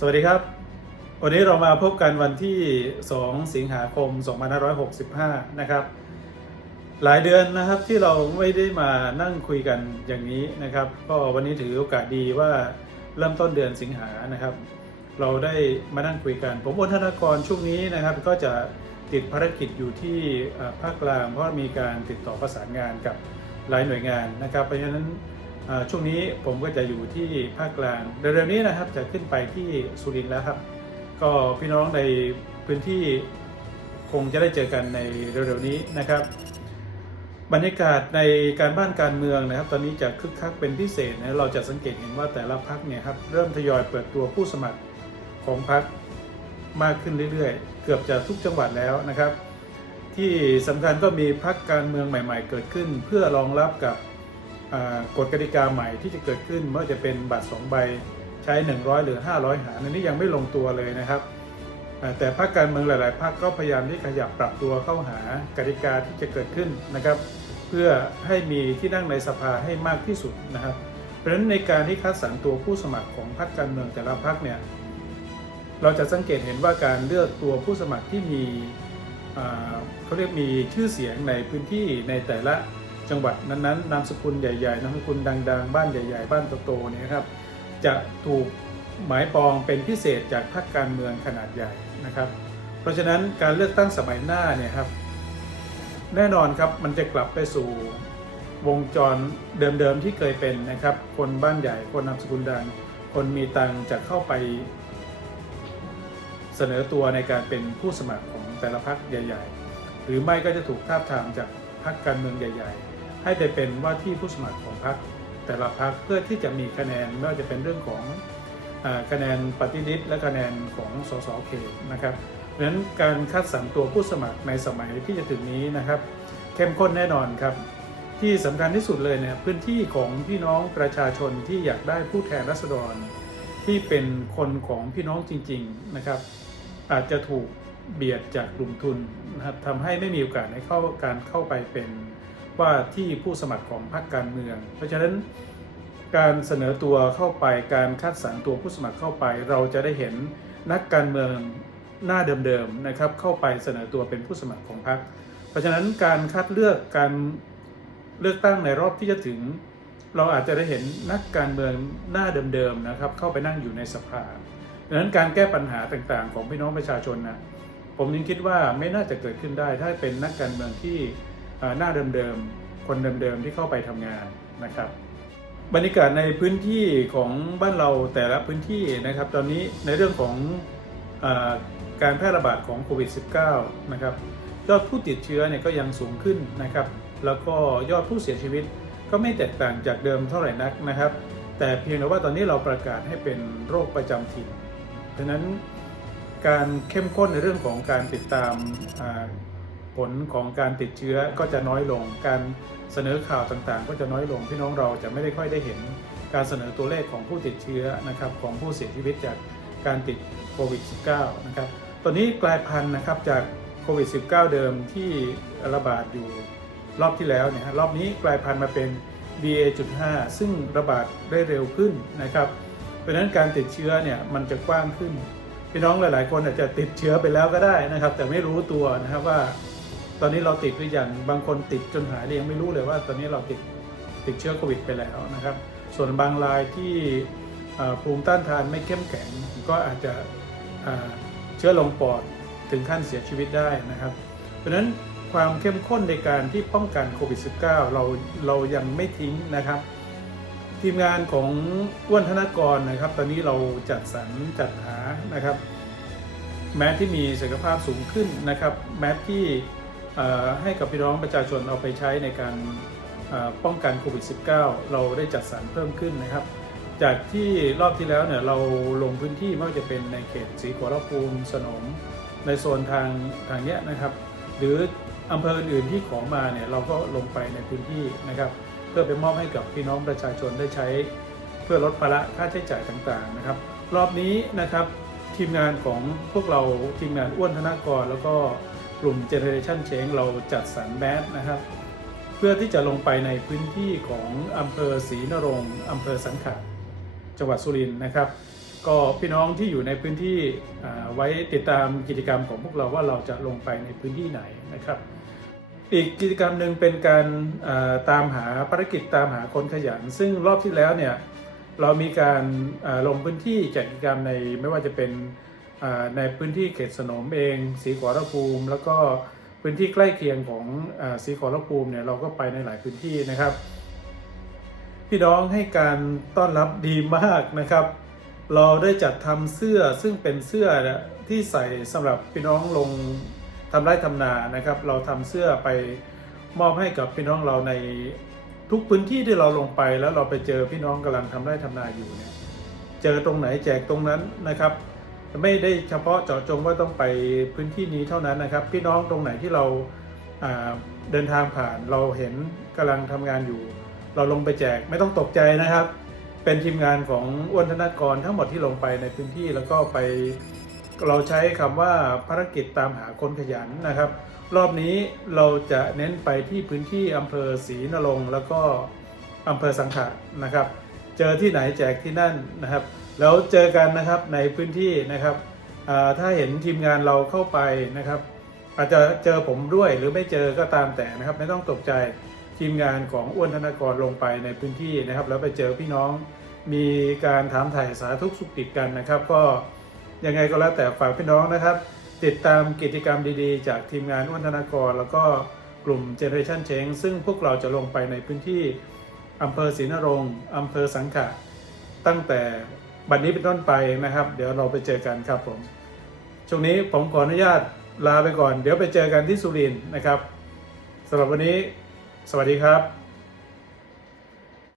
สวัสดีครับ วันนี้เรามาพบกันวันที่ 2 สิงหาคม 2565 นะครับ หลายเดือนนะครับที่เราไม่ได้มานั่งคุยกันอย่างนี้นะครับ ก็วันนี้ถือโอกาสดีว่าเริ่มต้นเดือนสิงหานะครับ เราได้มานั่งคุยกัน ผมอ้นธนากรช่วงนี้นะครับ ก็จะติดภารกิจอยู่ที่ภาคกลางเพราะมีการติดต่อประสานงานกับหลายหน่วยงานนะครับ เพราะฉะนั้น ช่วงนี้ผมก็จะอยู่ที่ภาคกลางเร็วๆนี้นะครับจะขึ้นไปที่สุรินทร์แล้วครับ ก็พี่น้องในพื้นที่คงจะได้เจอกันในเร็วๆนี้นะครับ บรรยากาศในการบ้านการเมืองนะครับ ตอนนี้จะคึกคักเป็นพิเศษนะเราจะสังเกตเห็นว่าแต่ละพักเนี่ยครับเริ่มทยอยเปิดตัวผู้สมัครของพักมากขึ้นเรื่อยๆ เกือบจะทุกจังหวัดแล้วนะครับ ที่สำคัญก็มีพักการเมืองใหม่ ๆ เกิดขึ้น เพื่อรองรับกับ กฎกติกาใหม่ที่จะเกิดขึ้นไม่ว่าจะเป็นบัตร 2 ใบใช้ 100 หรือ 500 หารอันนี้ยังไม่ลงตัวเลยนะครับ แต่พรรคการเมืองหลายๆพรรคก็พยายามที่ขยับปรับตัวเข้าหากติกาที่จะเกิดขึ้นนะครับ เพื่อให้มีที่นั่งในสภาให้มากที่สุดนะครับ เพราะฉะนั้นในการที่คัดสรรตัวผู้สมัครของพรรคการเมืองแต่ละพรรคเนี่ยเราจะสังเกตเห็นว่าการเลือกตัวผู้สมัครที่มีเขาเรียกมีชื่อเสียงในพื้นที่ในแต่ละ จังหวัดนั้นๆนามสกุลใหญ่ๆนามสกุลดังๆ บ้านใหญ่ ๆ บ้านโตๆเนี่ยครับจะถูกหมายปองเป็นพิเศษจากพรรคการเมืองขนาดใหญ่นะครับ เพราะฉะนั้นการเลือกตั้งสมัยหน้าเนี่ยครับแน่นอนครับมันจะกลับไปสู่วงจรเดิมๆที่เคยเป็นนะครับ คนบ้านใหญ่คนนามสกุลดัง คนมีตังจะเข้าไป เสนอตัวในการเป็นผู้สมัครของแต่ละพรรคใหญ่ ๆ หรือไม่ก็จะถูกทาบทามจากพรรคการเมืองใหญ่ ๆ ให้ไปเป็นว่าที่ผู้สมัครของพรรคแต่ละพรรคเพื่อที่จะมีคะแนนไม่ว่าจะเป็นเรื่องของอคะแนนปฏิริษีและคะแนนของสสเขตนะครับเพราะฉะนั้นการคัดสรรตัวผู้สมัครในสมัยที่จะถึงนี้นะครับ เข้มข้นแน่นอนครับ ที่สำคัญที่สุดเลยเนี่ยพื้นที่ของพี่น้องประชาชนที่อยากได้ผู้แทนรัษฎร ที่เป็นคนของพี่น้องจริง ๆนะครับ อาจจะถูกเบียดจากกลุ่มทุนนะครับทำให้ไม่มีโอกาสในเข้าการเข้าไปเป็น ว่าที่ผู้สมัครของพรรคการเมือง เพราะฉะนั้นการเสนอตัวเข้าไปการคัดสรรตัวผู้สมัครเข้าไป เราจะได้เห็นนักการเมืองหน้าเดิมๆนะครับเข้าไปเสนอตัวเป็นผู้สมัครของพรรคเพราะฉะนั้นการคัดเลือกการเลือกตั้งในรอบที่จะถึง เราอาจจะได้เห็นนักการเมืองหน้าเดิมๆนะครับเข้าไปนั่งอยู่ในสภาดังนั้นการแก้ปัญหาต่างๆ ของพี่น้องประชาชนนะผมยังคิดว่าไม่น่าจะเกิดขึ้นได้ถ้าเป็นนักการเมืองที่ หน้าเดิมๆ คนเดิมๆ ที่เข้าไปทำงานนะครับ บรรยากาศในพื้นที่ของบ้านเราแต่ละพื้นที่นะครับ ตอนนี้ในเรื่องของอการแพร่ระบาดของโควิด -19 นะครับยอดผู้ติดเชื้อเนี่ยก็ยังสูงขึ้นนะครับ แล้วก็ยอดผู้เสียชีวิตก็ไม่แตกต่างจากเดิมเท่าไหร่นักนะครับ แต่เพียงแต่ว่าตอนนี้เราประกาศให้เป็นโรคประจำถิ่นดังนั้นการเข้มข้นในเรื่องของการติดตาม ผลของการติดเชื้อก็จะน้อยลง การเสนอข่าวต่างๆ ก็จะน้อยลง พี่น้องเราจะไม่ได้ค่อยได้เห็นการเสนอตัวเลขของผู้ติดเชื้อนะครับของผู้เสียชีวิตจากการติดโควิด -19 นะครับตอนนี้กลายพันธุ์นะครับจากโควิด -19 เดิมที่ระบาดอยู่รอบที่แล้วเนี่ยรอบนี้กลายพันธุ์มาเป็น BA.5 ซึ่งระบาดได้เร็วขึ้นนะครับเพราะฉะนั้นการติดเชื้อเนี่ยมันจะกว้างขึ้น พี่น้องหลาย ๆ คนอาจจะติดเชื้อไปแล้วก็ได้นะครับ แต่ไม่รู้ตัวนะครับว่า ตอนนี้เราติดหรือยังบางคนติดจนหายเลยยังไม่รู้เลยว่า ตอนนี้เราติดติดเชื้อโควิดไปแล้วนะครับ ส่วนบางรายที่ภูมิต้านทานไม่เข้มแข็งก็อาจจะเชื้อลงปอดถึงขั้นเสียชีวิตได้นะครับ เพราะฉะนั้นความเข้มข้นในการที่ป้องกันโควิด -19 เราเรายังไม่ทิ้งนะครับ ทีมงานของอ้วนธนกรนะครับ ตอนนี้เราจัดสรรจัดหานะครับ แมสที่มีศักยภาพสูงขึ้นนะครับ แมสที่ ให้กับพี่น้องประชาชนเอาไปใช้ในการป้องกันโควิด -19 เราได้จัดสรรเพิ่มขึ้นนะครับ จากที่รอบที่แล้วเนี่ยเราลงพื้นที่ไม่ว่าจะเป็นในเขตศรีขอรภูมิสนม ในโซนทางทางเนี้ยนะครับ หรืออำเภออื่นที่ของมาเนี่ยเราก็ลงไปในพื้นที่นะครับ เพื่อไปมอบให้กับพี่น้องประชาชนได้ใช้ เพื่อลดภาระค่าใช้จ่ายต่างๆนะครับ รอบนี้นะครับทีมงานของพวกเราทีมงานอ้วนธนากรแล้วก็ กลุ่ม Generation Change เราจัดสรรแมสนะครับ เพื่อที่จะลงไปในพื้นที่ของอำเภอศรีนรงค์อำเภอสังขะจังหวัดสุรินทร์นะครับ ก็พี่น้องที่อยู่ในพื้นที่ไว้ติดตามกิจกรรมของพวกเราว่าเราจะลงไปในพื้นที่ไหนนะครับ อีกกิจกรรมหนึ่งเป็นการตามหาภารกิจตามหาคนขยัน ซึ่งรอบที่แล้วเนี่ยเรามีการลงพื้นที่จัดกิจกรรมในไม่ว่าจะเป็น ในพื้นที่เขตสนมเองศรีขอรภูมิ แล้วก็พื้นที่ใกล้เคียงของอาศรีขอรภูมิเนี่ยเราก็ไปในหลายพื้นที่นะครับ พี่น้องให้การต้อนรับดีมากนะครับ เราได้จัดทำเสื้อซึ่งเป็นเสื้อที่ใส่สำหรับพี่น้องลงทำไร่ทำนานะครับ เราทำเสื้อไปมอบให้กับพี่น้องเราในทุกพื้นที่ที่เราลงไปแล้วเราไปเจอพี่น้องกำลังทำไร่ทำนาอยู่เนี่ยเจอตรงไหนแจกตรงนั้นนะครับ ไม่ได้เฉพาะเจาะจงว่าต้องไปพื้นที่นี้เท่านั้นนะครับ พี่น้องตรงไหนที่เราเดินทางผ่านเราเห็นกำลังทำงานอยู่ เราลงไปแจกไม่ต้องตกใจนะครับ เป็นทีมงานของอ้วนธนากรทั้งหมดที่ลงไปในพื้นที่แล้วก็ไปเราใช้คำว่าภารกิจตามหาคนขยันนะครับ รอบนี้เราจะเน้นไปที่พื้นที่อำเภอศรีนรงค์แล้วก็อำเภอสังขะนะครับ เจอที่ไหนแจกที่นั่นนะครับ แล้วเจอกันนะครับในพื้นที่นะครับถ้าเห็นทีมงานเราเข้าไปนะครับ อาจจะเจอผมด้วยหรือไม่เจอก็ตามแต่นะครับ ไม่ต้องตกใจทีมงานของอ้วนธนากรลงไปในพื้นที่นะครับ แล้วไปเจอพี่น้องมีการถามถ่ายสาธุสุขติดกันนะครับ ก็ยังไงก็แล้วแต่ฝากพี่น้องนะครับ ติดตามกิจกรรมดีๆ จากทีมงานอ้วนธนากร แล้วก็กลุ่ม Generation Change ซึ่งพวกเราจะลงไปในพื้นที่อำเภอศรีนรงค์อำเภอสังขะตั้งแต่ บัดนนี้เป็นต้นไปนะครับ เดี๋ยวเราไปเจอกันครับผม ช่วงนี้ผมขออนุญาตลาไปก่อน เดี๋ยวไปเจอกันที่สุรินทร์นะครับสำหรับวันนี้ สวัสดีครับ